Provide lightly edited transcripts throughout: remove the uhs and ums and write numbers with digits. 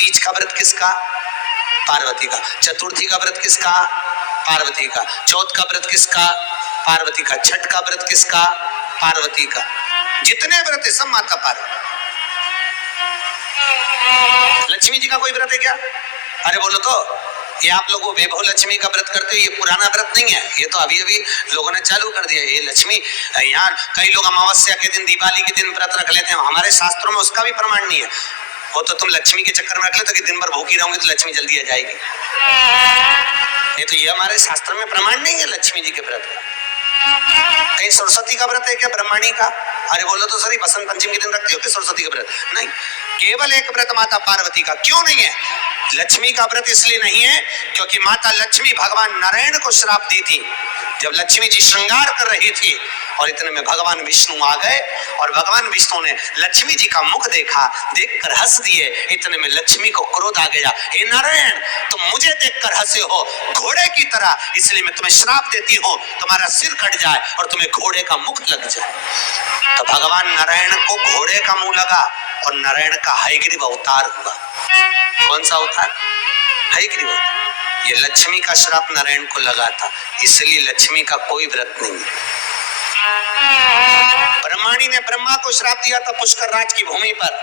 तीज का व्रत किसका? पार्वती का। चतुर्थी का व्रत किसका? पार्वती का। चौथ का व्रत किसका? पार्वती का। छठ का व्रत किसका? पार्वती का। जितने व्रत है सब माता पार्वती। लक्ष्मी जी का कोई व्रत है क्या? अरे बोलो तो, ये आप लोग वैभव लक्ष्मी का व्रत करते हो, ये पुराना व्रत नहीं है, ये तो अभी अभी लोगों ने चालू कर दिया। ये लक्ष्मी, यहाँ कई लोग अमावस्या के दिन, दिवाली के दिन व्रत रख लेते हैं, हमारे शास्त्रों में उसका भी प्रमाण नहीं है। वो तो तुम लक्ष्मी के चक्कर में रख लेते कि दिन भर भूखी रहोगे तो लक्ष्मी जल्दी आ जाएगी। ये तो ये हमारे शास्त्र में प्रमाण नहीं है लक्ष्मी जी के व्रत का। कहीं सरस्वती का व्रत है क्या? ब्रह्मणी का? अरे बोलो तो सर, बसंत पंचमी के दिन रखते हो कि सरस्वती का व्रत? नहीं, केवल एक व्रत माता पार्वती का। क्यों नहीं है? लक्ष्मी का व्रत इसलिए नहीं है क्योंकि माता लक्ष्मी भगवान नारायण को श्राप दी थी। जब लक्ष्मी जी श्रृंगार कर रही थी और इतने में भगवान विष्णु आ गए और भगवान विष्णु ने लक्ष्मी जी का मुख देखा, देखकर हंस दिए। इतने में लक्ष्मी को क्रोध आ गया, हे नारायण, तुम मुझे देखकर हंसे हो घोड़े की तरह, इसलिए मैं तुम्हें श्राप देती हूँ, तुम्हारा सिर कट जाए और तुम्हें घोड़े का मुख लग जाए। तो भगवान नारायण को घोड़े का मुंह लगा और नारायण का हयग्रीव अवतार हुआ। कौन सा अवतार? हयग्रीव अवतार। ये लक्ष्मी का श्राप नारायण को लगा था, इसलिए लक्ष्मी का कोई व्रत नहीं है। ब्रह्माणी ने ब्रह्मा को श्राप दिया था पुष्कर राज की भूमि पर।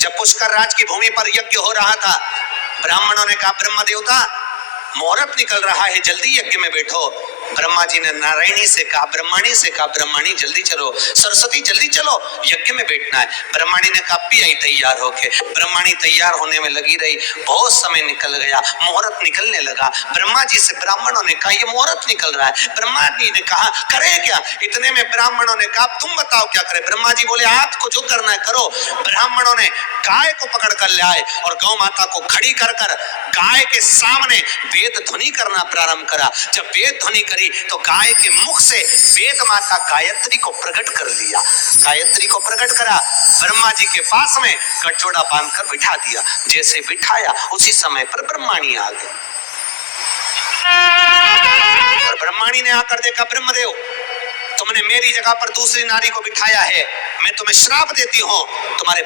जब पुष्कर राज की भूमि पर यज्ञ हो रहा था, ब्राह्मणों ने कहा, ब्रह्म देवता मुहूर्त निकल रहा है, जल्दी यज्ञ में बैठो। ब्रह्मा जी ने नारायणी से कहा, ब्रह्मणी से कहा, ब्रह्मणी जल्दी चलो, सरस्वती जल्दी चलो, यज्ञ में बैठना है। ब्रह्मणी ने कहा, पी आई तैयार होके। ब्रह्मणी तैयार होने में लगी रही, बहुत समय निकल गया, मुहूर्त निकलने लगा। ब्रह्मा जी से ब्राह्मणों ने कहा, ये मुहूर्त निकल रहा है। ब्रह्मा जी ने कहा, करे क्या? इतने में ब्राह्मणों ने कहा, तुम बताओ क्या करे? ब्रह्मा जी बोले, आपको जो करना है करो। ब्राह्मणों ने गाय को पकड़ कर ले आए और गौ माता को खड़ी कर कर गाय के सामने वेद ध्वनि करना प्रारंभ करा। जब वेद ध्वनि करी तो गाय के मुख से वेद माता गायत्री को प्रकट कर लिया। गायत्री को प्रकट करा, ब्रह्मा जी के पास में कटजोड़ा बांधकर बिठा दिया। जैसे बिठाया उसी समय पर ब्रह्माणी आ गए और ब्रह्माणी ने आकर देखा, ब्रह्मदेव, तुमने मेरी जगह पर दूसरी नारी को बिठाया है, मैं तुम्हें श्राप देती हूं, तुम्हारे